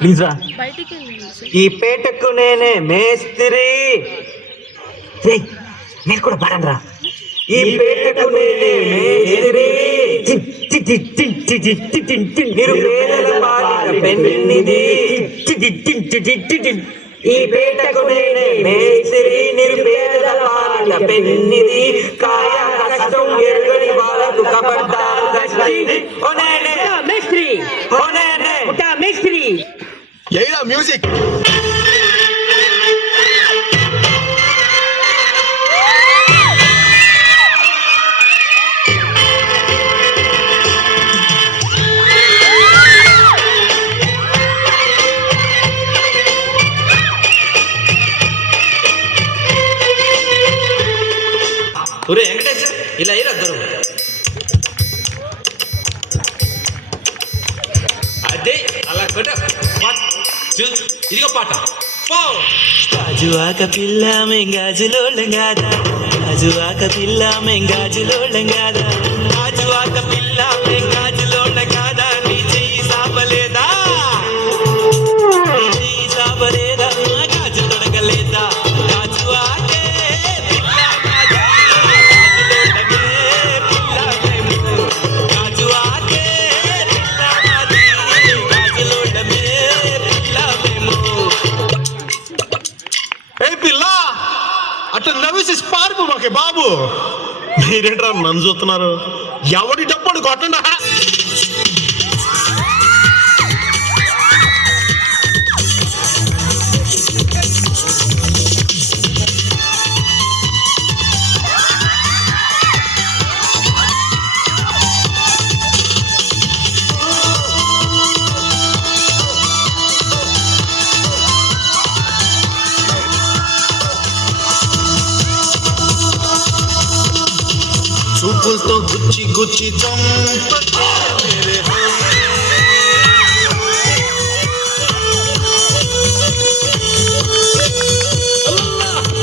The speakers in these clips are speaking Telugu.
ప్లీజ్ రా. ఈ పేటకు నేనే మేస్త్రి. నేను కూడా పాడండి రా. ఈ పేటకు నేనే మేస్త్రి, నిరుపేదల పాలిట పెన్నిది. ఈ పేటకు నేనే మేస్త్రి, నిరుపేదల పాలిట పెన్నిది. కాయ కష్టం ఎరుగని వాళ్ళకు కబడ్డారు దర్శి. ఓ నేనే మేస్త్రి, ఓ నేనే మేస్త్రి. ఏరా మ్యూజిక్. ఒరే వెంకటేష్, ఇలా అయ్యారు అద్దరు. అదే అలా కొట్ట. ఇదిగో పాట. గాజువాక పిల్ల మెంగాజులోళ్ళం కాదా, గాజువాక పిల్ల మెంగాజులోళ్ళం కాదా, గాజువాక పిల్ల మెంగాజులోళ్ళం కాదా. నీ చెయ్యి సాపలేదా, నీ చెయ్యి సాపలేదా, గాజు తొడగలేదా. గాజువాకే పిల్ల అట్లా నవ్వేసి పార్పు మాకే బాబు. మీరేంట్రా నన్ను చూస్తున్నారు? ఎవడి డబ్బు కొట్టండా. చూపులతో గుచ్చి గుచ్చి చంపకే మేరే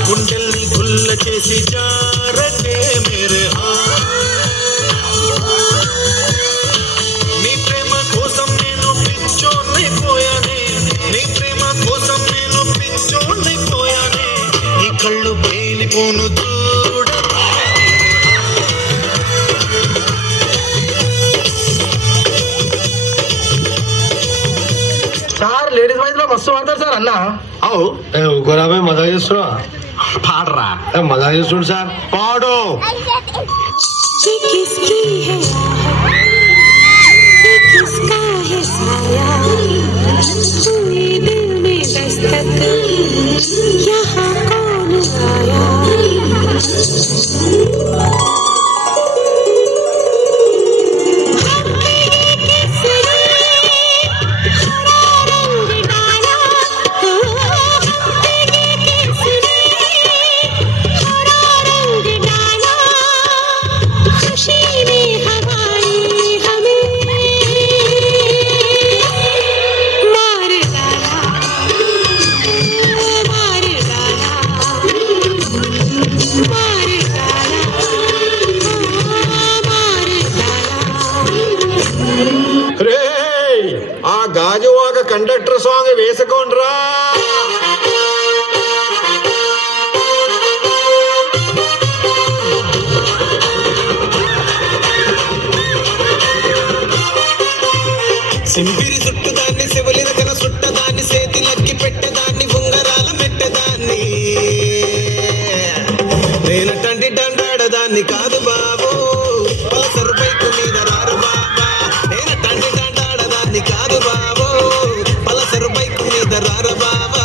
గుండెల్ని గుల్ల చేసి జారకే మేరే. నీ ప్రేమ కోసం నేను పిచ్చోన్నైపోయానే, నీ ప్రేమ కోసం నేను పిచ్చోన్నైపోయానే. నీ కళ్ళు పేలిపోను దూడ. సార్ లేడీస్ వాయిస్ లో మస్తు వాడతారు సార్ అన్న. అవు ఊకోరాబే మజా చేస్తున్నా. పాడరా. మజా చేస్తుండు సార్, పాడు. ఆ గాజువాక కండక్టర్ సాంగ్ వేసుకోండ్రా. సింపిరి చుట్టుదాన్ని, శివలి దగ్గర చుట్టదాన్ని, చేతిలక్కి పెట్టదాన్ని, ఉంగరాల మెట్టదాన్ని. నేనటంటి దండాడదాన్ని కాదు బాబు, పలసరు బైకు మీద రారు బాబా. నేనటంటి దండాడదాన్ని కాదు బాబు, పలసరు బైకు మీద రారు బాబా.